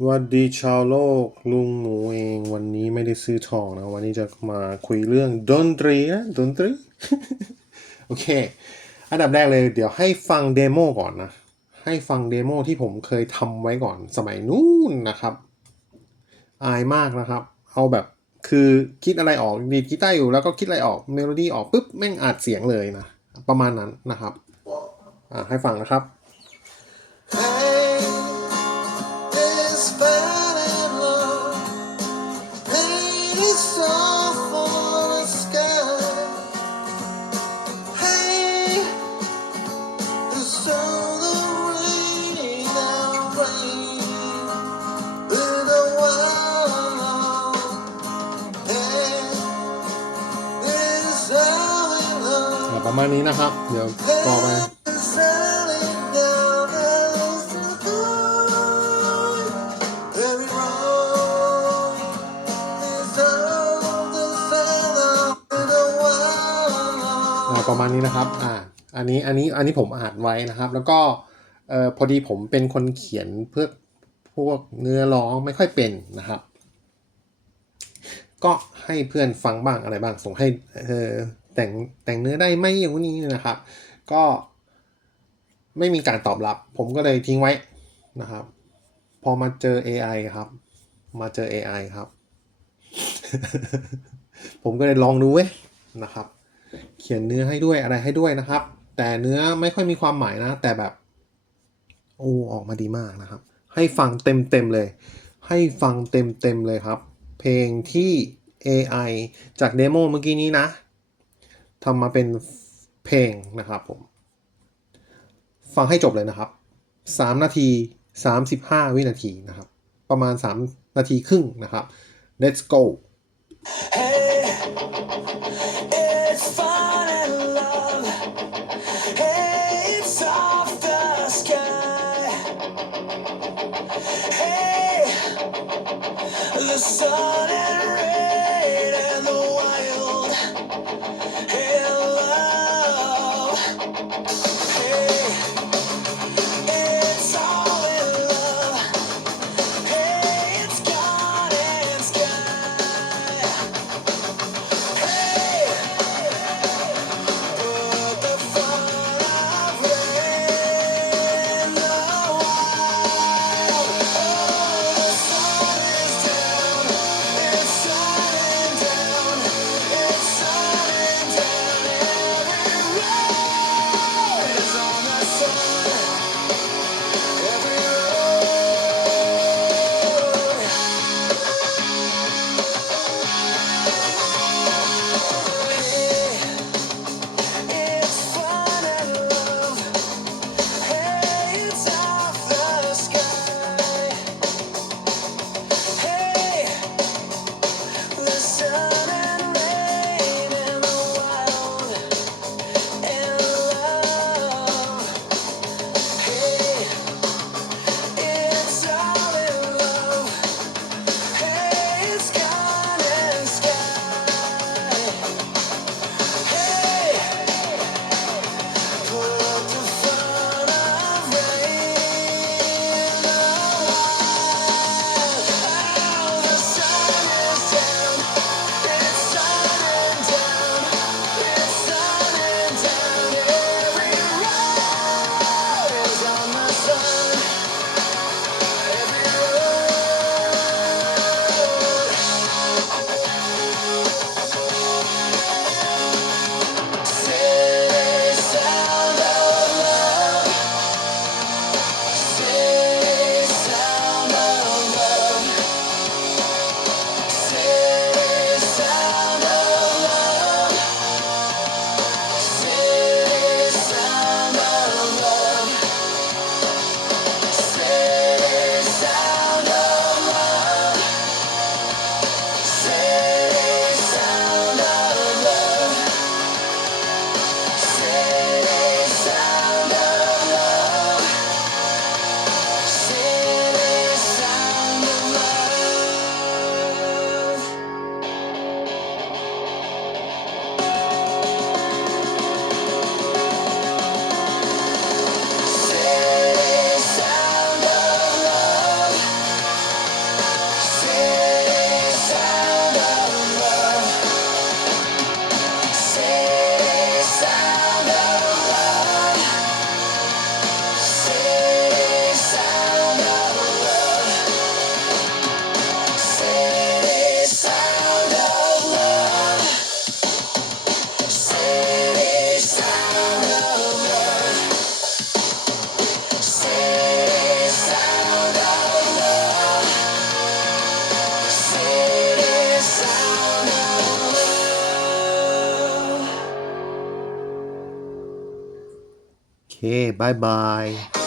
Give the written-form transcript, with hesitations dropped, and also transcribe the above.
สวัสดีชาวโลกลุงหมูเองวันนี้ไม่ได้ซื้อทองนะวันนี้จะมาคุยเรื่องดนตรีนะดนตรี โอเคอันดับแรกเลยเดี๋ยวให้ฟังเดโมก่อนนะให้ฟังเดโมที่ผมเคยทำไว้ก่อนสมัยนู้นนะครับอายมากนะครับเอาแบบคือคิดอะไรออกดีดกีตาร์อยู่แล้วก็คิดอะไรออกเมโลดี้ออกปุ๊บแม่งอัดเสียงเลยนะประมาณนั้นนะครับให้ฟังนะครับ This fell in love, painted soft on the sky. Hey, the sound of raining and rain with a wild hey, this fell in love ประมาณนี้นะครับเดี๋ยวต่อไป ประมาณนี้นะครับอันนี้ผมอ่านไว้นะครับแล้วก็พอดีผมเป็นคนเขียนเพื่อพวกเนื้อร้องไม่ค่อยเป็นนะครับก็ให้เพื่อนฟังบ้างอะไรบ้างส่งให้แต่งเนื้อได้ไหมอย่างนี้นะครับก็ไม่มีการตอบรับผมก็เลยทิ้งไว้นะครับพอมาเจอ AI ครับมาเจอ AI ครับ ผมก็เลยลองดูเว้ยนะครับเขียนเนื้อให้ด้วยอะไรให้ด้วยนะครับแต่เนื้อไม่ค่อยมีความหมายนะแต่แบบโอ้ออกมาดีมากนะครับให้ฟังเต็มเลยให้ฟังเต็มเลยครับเพลงที่ AI จากเดโมเมื่อกี้นี้นะทำมาเป็นเพลงนะครับผมฟังให้จบเลยนะครับ3นาที35วินาทีนะครับประมาณ3นาทีครึ่งนะครับ let's go Hey, it's fun and love. Hey, it's off the sky. Hey, the sun and rain and the wild. Hey, love. Hey, it's all in love. Hey, it's God and sky. Hey, put the fun of rain the wild. Oh, the sun is down. บายบาย